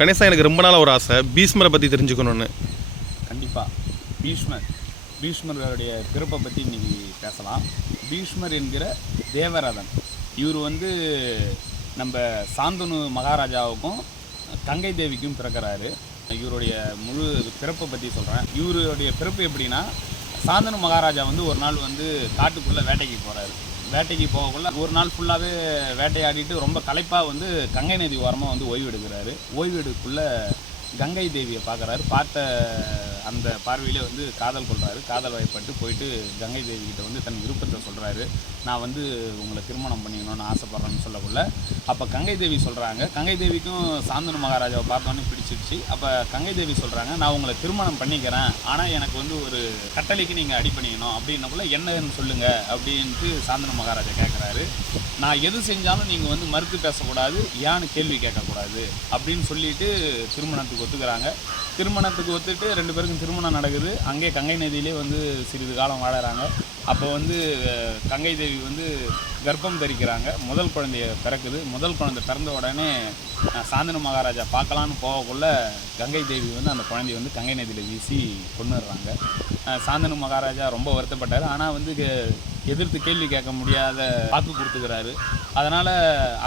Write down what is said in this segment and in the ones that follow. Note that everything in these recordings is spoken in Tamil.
கணேசா, எனக்கு ரொம்ப நாள் ஒரு ஆசை பீஷ்மரை பற்றி தெரிஞ்சுக்கணும்னு. கண்டிப்பாக பீஷ்மருடைய பிறப்பை பற்றி இன்றைக்கி பேசலாம். பீஷ்மர் என்கிற தேவரதன் இவர் வந்து நம்ம சாந்தனு மகாராஜாவுக்கும் கங்கை தேவிக்கும் பிறக்கிறாரு. இவருடைய முழு பிறப்பை பற்றி சொல்கிறேன். இவருடைய பிறப்பு எப்படின்னா, சாந்தனு மகாராஜா வந்து ஒரு நாள் வந்து காட்டுக்குள்ளே வேட்டைக்கு போகிறாரு. வேட்டைக்கு போகக்குள்ள ஒரு நாள் ஃபுல்லாகவே வேட்டையாடிட்டு ரொம்ப களைப்பாக வந்து கங்கை நதி ஓரமாக வந்து ஓய்வு எடுக்கிறாரு. ஓய்வு எடுக்குள்ளே கங்கை தேவியை பார்க்குறாரு. பார்த்த அந்த பார்வையிலே வந்து காதல் கொள்கிறாரு. காதல் வயப்பட்டு போயிட்டு கங்கை தேவிகிட்ட வந்து தன் விருப்பத்தை சொல்கிறாரு. நான் வந்து உங்களை திருமணம் பண்ணிக்கணும்னு ஆசைப்பட்றேன்னு சொல்லக்குள்ள அப்போ கங்கை தேவி சொல்கிறாங்க. கங்கை தேவிக்கும் சாந்தனு மகாராஜாவை பார்த்தோன்னே பிடிச்சிடுச்சு. அப்போ கங்கை தேவி சொல்கிறாங்க, நான் உங்களை திருமணம் பண்ணிக்கிறேன், ஆனால் எனக்கு வந்து ஒரு கட்டளைக்கு நீங்கள் அடி பண்ணிக்கணும் அப்படின்னக்குள்ள என்னன்னு சொல்லுங்கள் அப்படின்ட்டு சாந்தனு மகாராஜா கேட்குறாரு. நான் எது செஞ்சாலும் நீங்கள் வந்து மறுத்து பேசக்கூடாது, ஏன்னு கேள்வி கேட்கக்கூடாது அப்படின்னு சொல்லிட்டு திருமணத்துக்கு ஒத்துக்கிறாங்க. திருமணத்துக்கு ஒத்துட்டு 2 பேருக்கும் திருமணம் நடக்குது. அங்கே கங்கை நதியிலே வந்து சிறிது காலம் வாழறாங்க. அப்போ வந்து கங்கை தேவி வந்து கர்ப்பம் தரிக்கிறாங்க. முதல் குழந்தைய பிறக்குது. முதல் குழந்தை பிறந்த உடனே சாந்தனு மகாராஜா பார்க்கலான்னு போகக்குள்ள கங்கை தேவி வந்து அந்த குழந்தைய வந்து கங்கை நதியில் வீசி கொண்டுடுறாங்க. சாந்தனு மகாராஜா ரொம்ப வருத்தப்பட்டார். ஆனால் வந்து எதிர்த்து கேள்வி கேட்க முடியாத வாக்கு கொடுத்துக்கிறாரு. அதனால்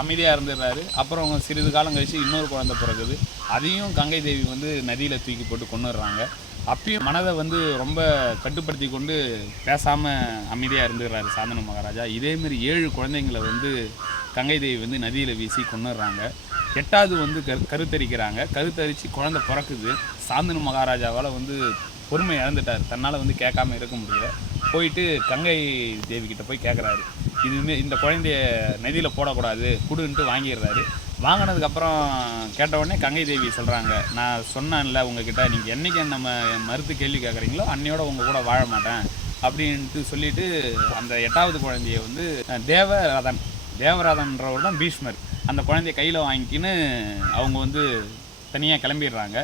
அமைதியாக இருந்துடுறாரு. அப்புறம் சிறிது காலம் கழித்து இன்னொரு குழந்தை பிறகுது. அதையும் கங்கை தேவி வந்து நதியில் தூக்கி போட்டு கொண்டுடுறாங்க. அப்பயும் மனதை வந்து ரொம்ப கட்டுப்படுத்தி கொண்டு பேசாமல் அமைதியாக இருந்துடுறாரு சாந்தனு மகாராஜா. இதேமாரி 7 குழந்தைங்களை வந்து கங்கை தேவி வந்து நதியில் வீசி கொண்டுடுறாங்க. 8வது வந்து கருத்தரிக்கிறாங்க. கருத்தரித்து குழந்தை பிறக்குது. சாந்தனு மகாராஜாவால் வந்து பொறுமை இழந்துட்டார். தன்னால் வந்து கேட்காம இருக்க முடியல. போயிட்டு கங்கை தேவிக்கிட்ட போய் கேட்குறாரு, இதுமாரி இந்த குழந்தைய நதியில் போடக்கூடாது கொடுன்ட்டு வாங்கிடுறாரு. வாங்கினதுக்கப்புறம் கேட்டவுடனே கங்கை தேவி சொல்கிறாங்க, நான் சொன்னேன்ல உங்ககிட்ட, நீங்கள் என்றைக்கு நம்ம மறுத்து கேள்வி கேட்குறீங்களோ அன்னையோட உங்கள் கூட வாழ மாட்டேன் அப்படின்ட்டு சொல்லிவிட்டு அந்த 8வது குழந்தைய வந்து தேவரதன்றவர் தான் பீஷ்மர். அந்த குழந்தைய கையில் வாங்கிக்கின்னு அவங்க வந்து தனியாக கிளம்பிடுறாங்க.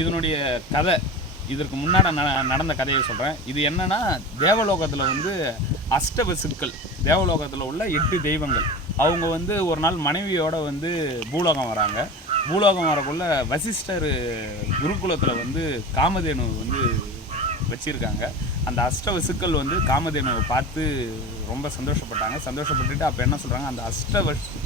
இதனுடைய கதை, இதற்கு முன்னாடி நடந்த கதையை சொல்கிறேன். இது என்னென்னா, தேவலோகத்தில் வந்து அஷ்டவசுக்கள், தேவலோகத்தில் உள்ள 8 தெய்வங்கள், அவங்க வந்து ஒரு நாள் மனைவியோடு வந்து பூலோகம் வராங்க. பூலோகம் வரக்குள்ள வசிஷ்டர் குருகுலத்தில் வந்து காமதேனு வந்து வச்சுருக்காங்க. அந்த அஷ்டவசுக்கள் வந்து காமதேனுவை பார்த்து ரொம்ப சந்தோஷப்பட்டுட்டு அப்போ என்ன சொல்கிறாங்க, அந்த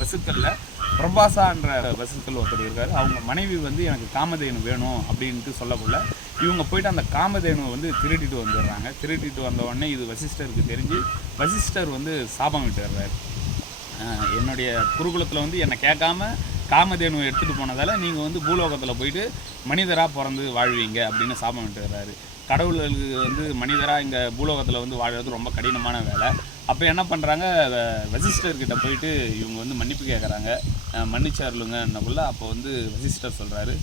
வசுக்களில் பிரபாசான்ற வசுக்கள் ஒருத்தர் இருக்கார். அவங்க மனைவி வந்து எனக்கு காமதேனு வேணும் அப்படின்ட்டு சொல்லக்குள்ள இவங்க போயிட்டு அந்த காமதேனுவை வந்து திருட்டிட்டு வந்துடுறாங்க. திருட்டிட்டு வந்த உடனே இது வசிஷ்டருக்கு தெரிஞ்சு வசிஷ்டர் வந்து சாபம் விட்டுடுறாரு. என்னுடைய குருகுலத்தில் வந்து என்னை கேட்காம காமதேனுவை எடுத்துகிட்டு போனதால் நீங்கள் வந்து பூலோகத்தில் போயிட்டு மனிதராக பிறந்து வாழ்வீங்க அப்படின்னு சாபம் விட்டுடுறாரு. கடவுளுக்கு வந்து மனிதராக இங்கே பூலோகத்தில் வந்து வாழ்கிறது ரொம்ப கடினமான வேலை. அப்போ என்ன பண்ணுறாங்க, வசிஷ்டர்கிட்ட போயிட்டு இவங்க வந்து மன்னிப்பு கேட்குறாங்க, மன்னிச்சாருலுங்கன்னக்குள்ள அப்போ வந்து வசிஷ்டர் சொல்கிறாரு,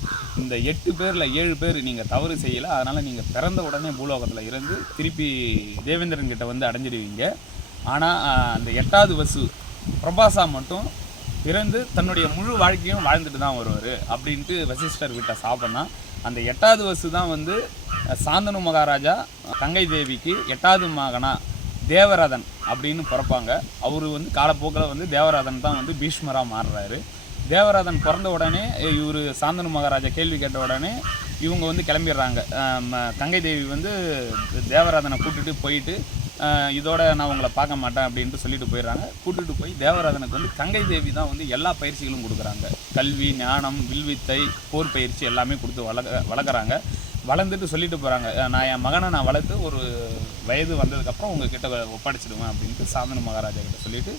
இந்த 8 பேரில் 7 பேர் நீங்கள் தவறு செய்யலை, அதனால் நீங்கள் பிறந்த உடனே பூலோகத்தில் இருந்து திருப்பி தேவேந்திரன்கிட்ட வந்து அடைஞ்சிடுவீங்க. ஆனால் அந்த 8வது வசு பிரபாசா மட்டும் பிறந்து தன்னுடைய முழு வாழ்க்கையும் வாழ்ந்துட்டு தான் வருவார் அப்படின்ட்டு வசிஷ்டர் விட்ட சாபம்னா. அந்த 8வது வசு தான் வந்து சாந்தனு மகாராஜா கங்கை தேவிக்கு 8வது மகனா தேவரதன் அப்படின்னு பிறப்பாங்க. அவர் வந்து காலப்போக்கில் வந்து தேவரதன் தான் வந்து பீஷ்மராக மாறுறாரு. தேவரதன் பிறந்த உடனே இவர் சாந்தனு மகாராஜா கேள்வி கேட்ட உடனே இவங்க வந்து கிளம்பிடுறாங்க. கங்கை தேவி வந்து தேவரதனை கூட்டிகிட்டு போயிட்டு இதோட நான் உங்களை பார்க்க மாட்டேன் அப்படின்ட்டு சொல்லிட்டு போயிடுறாங்க. கூட்டிகிட்டு போய் தேவரதனுக்கு வந்து கங்கை தேவி தான் வந்து எல்லா பயிற்சிகளும் கொடுக்குறாங்க. கல்வி, ஞானம், வில்வித்தை, போர் பயிற்சி எல்லாமே கொடுத்து வளர்க்குறாங்க. வளர்ந்துட்டு சொல்லிட்டு போகிறாங்க, நான் என் மகனை நான் வளர்த்து ஒரு வயது வந்ததுக்கப்புறம் உங்ககிட்ட ஒப்படைச்சிடுவேன் அப்படின்ட்டு சாந்தனு மகாராஜா கிட்ட சொல்லிவிட்டு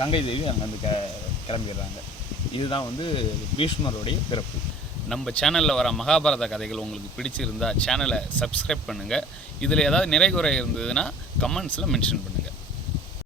கங்கை தேவி அங்கேருந்து கிளம்பிடுறாங்க. இதுதான் வந்து பீஷ்மருடைய பிறப்பு. நம்ம சேனலில் வர மகாபாரத கதைகள் உங்களுக்கு பிடிச்சிருந்தா சேனலை சப்ஸ்கிரைப் பண்ணுங்கள். இதில் ஏதாவது நிறைகுறை இருந்ததுன்னா கமெண்ட்ஸில் மென்ஷன் பண்ணுங்கள்.